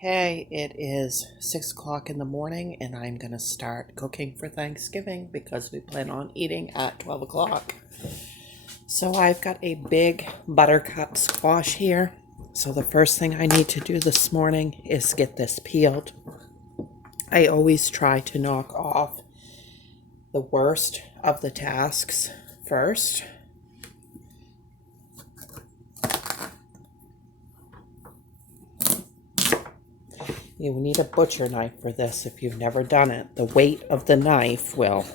Hey, it is 6 o'clock in the morning and I'm going to start cooking for Thanksgiving because we plan on eating at 12 o'clock. So I've got a big buttercup squash here. So the first thing I need to do this morning is get this peeled. I always try to knock off the worst of the tasks first. You need a butcher knife for this if you've never done it. The weight of the knife will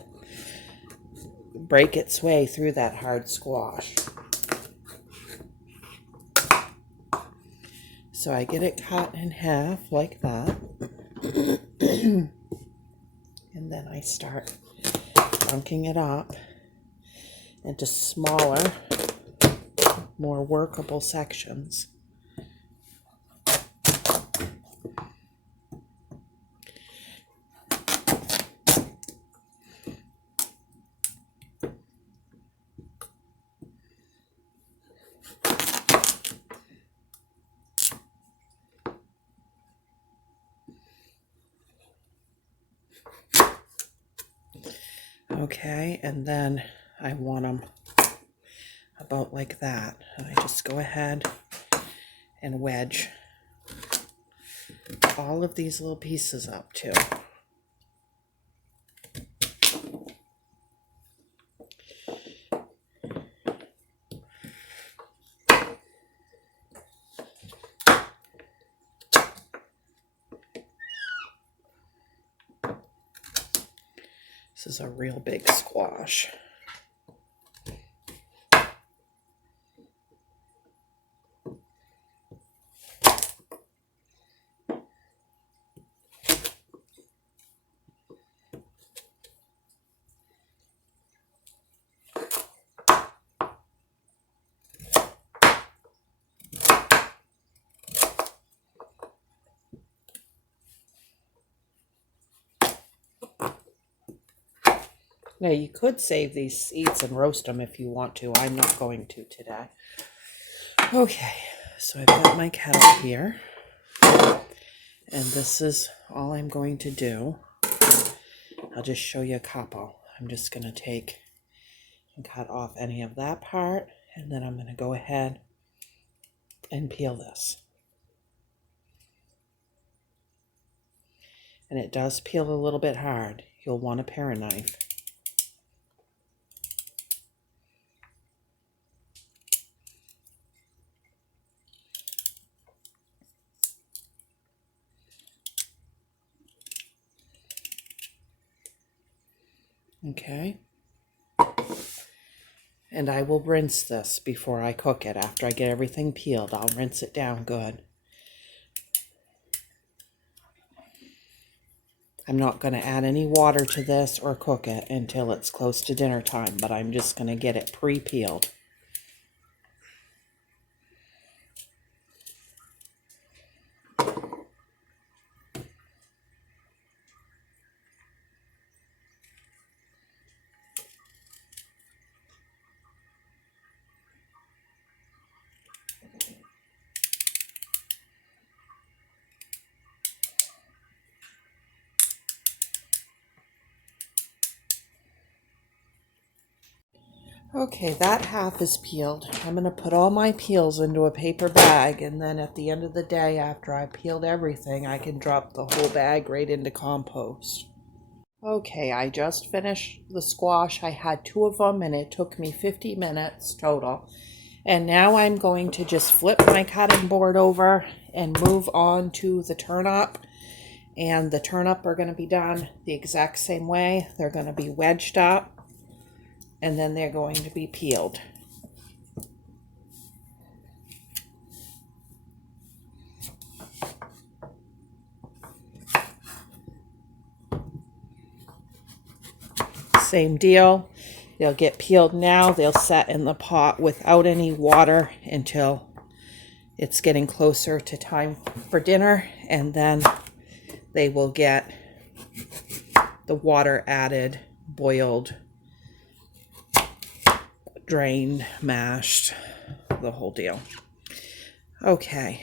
break its way through that hard squash. So I get it cut in half like that. And then I start chunking it up into smaller, more workable sections. Okay, and then I want them about like that. And I just go ahead and wedge all of these little pieces up too. This is a real big squash. Now you could save these seeds and roast them if you want to. I'm not going to today. Okay, so I've got my kettle here. And this is all I'm going to do. I'll just show you a couple. I'm just going to take and cut off any of that part. And then I'm going to go ahead and peel this. And it does peel a little bit hard. You'll want a paring knife. Okay. And I will rinse this before I cook it. After I get everything peeled, I'll rinse it down good. I'm not going to add any water to this or cook it until it's close to dinner time, but I'm just going to get it pre-peeled. Okay, that half is peeled. I'm going to put all my peels into a paper bag, and then at the end of the day, after I peeled everything, I can drop the whole bag right into compost. Okay, I just finished the squash. I had 2 of them, and it took me 50 minutes total. And now I'm going to just flip my cutting board over and move on to the turnip. And the turnip are going to be done the exact same way. They're going to be wedged up. And then they're going to be peeled. Same deal. They'll get peeled now. They'll set in the pot without any water until it's getting closer to time for dinner. And then they will get the water added, boiled, drained, mashed, the whole deal. Okay.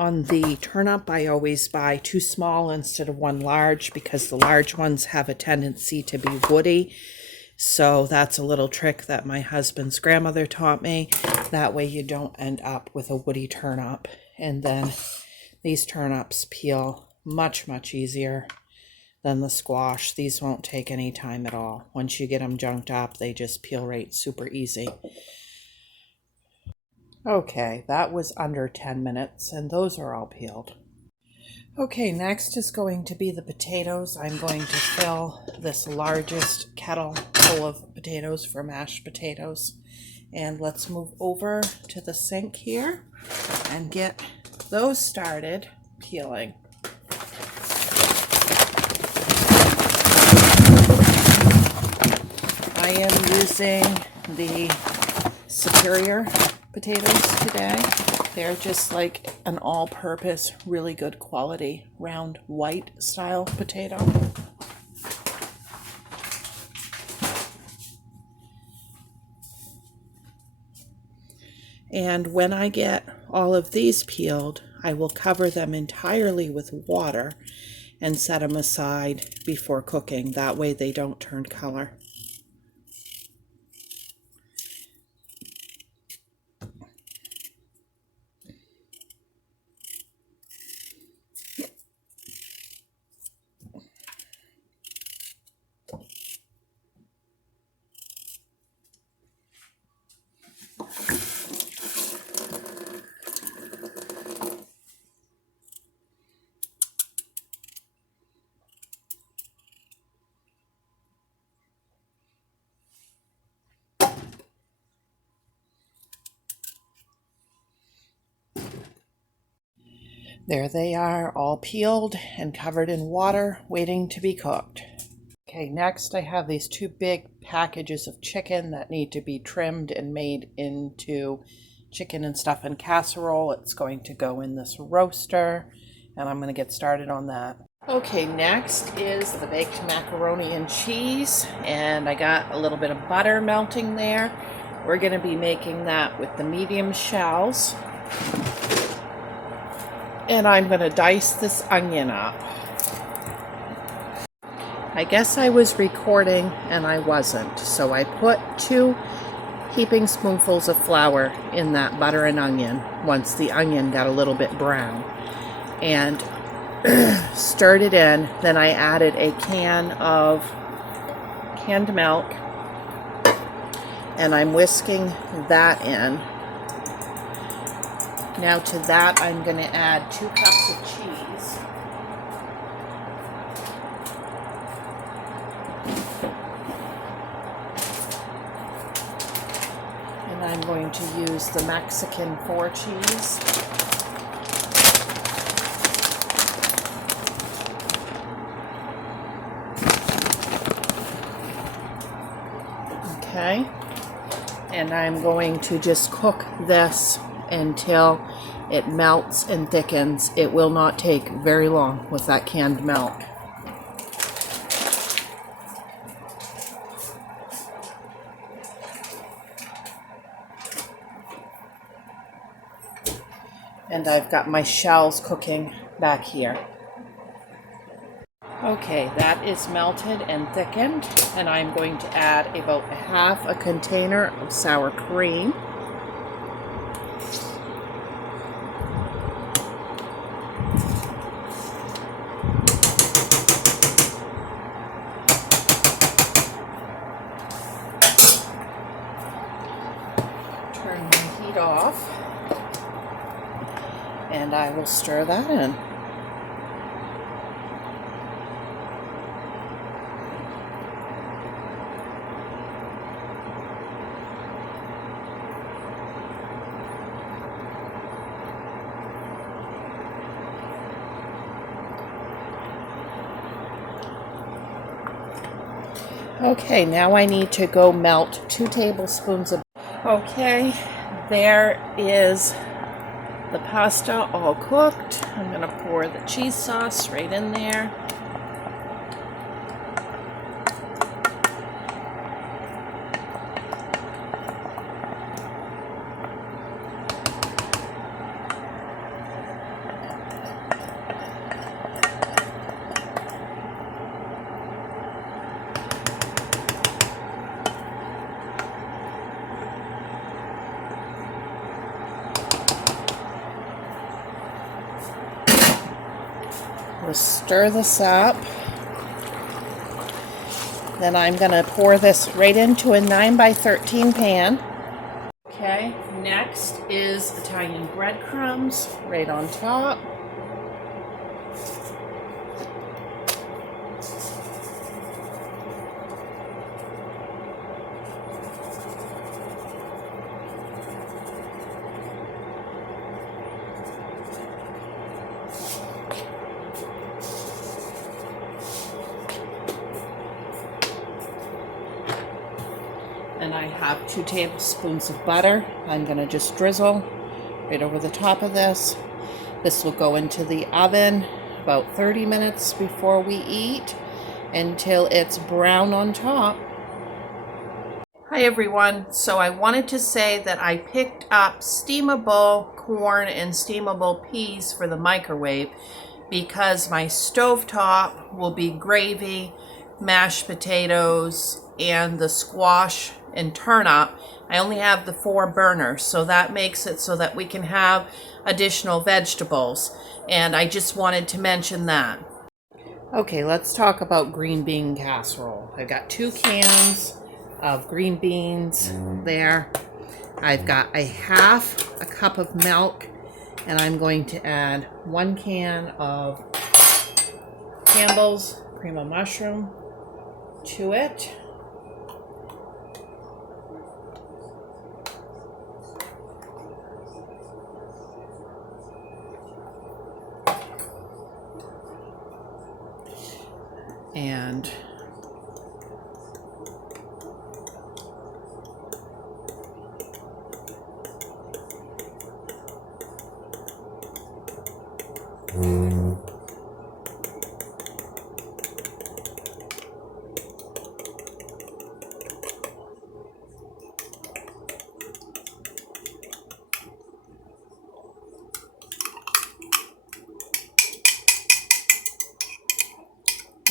On the turnip, I always buy 2 small instead of 1 large because the large ones have a tendency to be woody. So that's a little trick that my husband's grandmother taught me. That way you don't end up with a woody turnip. And then these turnips peel much, much easier than the squash. These won't take any time at all. Once you get them junked up, they just peel right super easy. Okay, that was under 10 minutes, and those are all peeled. Okay, next is going to be the potatoes. I'm going to fill this largest kettle full of potatoes for mashed potatoes. And let's move over to the sink here and get those started peeling. I am using the Superior potatoes today. They're just like an all-purpose, really good quality, round white style potato. And when I get all of these peeled, I will cover them entirely with water and set them aside before cooking. That way they don't turn color. There they are, all peeled and covered in water, waiting to be cooked. Okay, next I have these 2 big packages of chicken that need to be trimmed and made into chicken and stuff in casserole. It's going to go in this roaster, and I'm going to get started on that. Okay, next is the baked macaroni and cheese, and I got a little bit of butter melting there. We're going to be making that with the medium shells. And I'm going to dice this onion up. I guess I was recording and I wasn't, so I put 2 heaping spoonfuls of flour in that butter and onion once the onion got a little bit brown, and stirred it in. Then I added a can of canned milk, and I'm whisking that in. Now to that I'm going to add 2 cups of cheese. And I'm going to use the Mexican 4 cheese. Okay. And I'm going to just cook this until it melts and thickens. It will not take very long with that canned milk. And I've got my shells cooking back here. Okay, that is melted and thickened, and I'm going to add about half a container of sour cream. Turn my heat off, and I will stir that in. Okay, now I need to go melt 2 tablespoons of... Okay, there is the pasta all cooked. I'm going to pour the cheese sauce right in there. to stir this up. Then I'm going to pour this right into a 9x13 pan. Okay, next is Italian breadcrumbs right on top. And I have 2 tablespoons of butter. I'm going to just drizzle right over the top of this. This will go into the oven about 30 minutes before we eat until it's brown on top. Hi everyone. So I wanted to say that I picked up steamable corn and steamable peas for the microwave because my stovetop will be gravy, mashed potatoes, and the squash and turnip. I only have the 4 burners, so that makes it so that we can have additional vegetables. And I just wanted to mention that. Okay, let's talk about green bean casserole. I've got 2 cans of green beans there. I've got a half a cup of milk, and I'm going to add 1 can of Campbell's cream of mushroom to it. And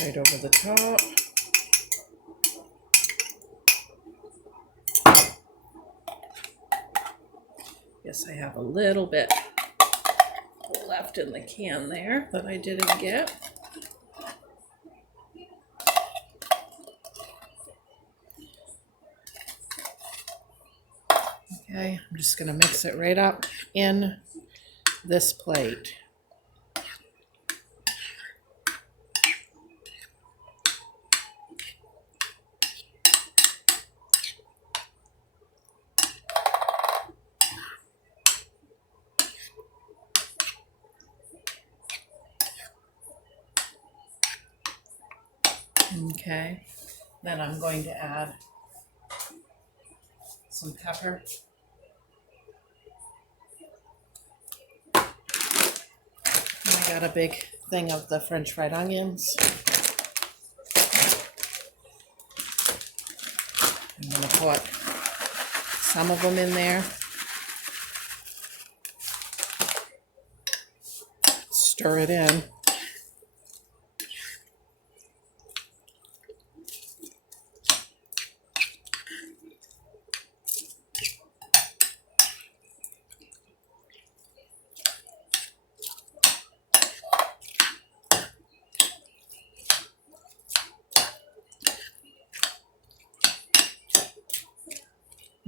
right over the top. Yes, I have a little bit left in the can there that I didn't get. Okay, I'm just going to mix it right up in this plate. Okay, then I'm going to add some pepper. And I got a big thing of the French fried onions. I'm going to put some of them in there. Stir it in.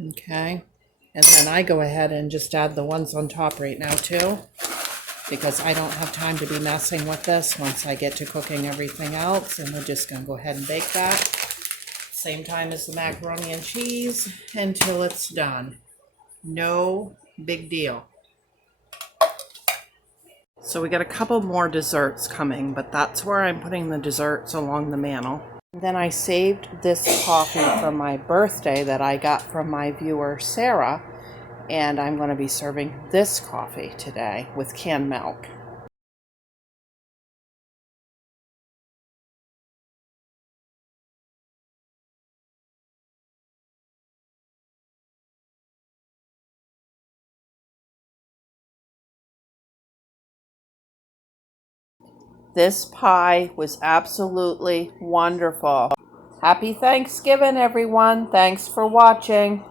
Okay, and then I go ahead and just add the ones on top right now too, because I don't have time to be messing with this once I get to cooking everything else, and we're just going to go ahead and bake that same time as the macaroni and cheese until it's done. No big deal. So we got a couple more desserts coming, but that's where I'm putting the desserts along the mantle. Then I saved this coffee from my birthday that I got from my viewer Sarah, and I'm going to be serving this coffee today with canned milk. This pie was absolutely wonderful. Happy Thanksgiving, everyone. Thanks for watching.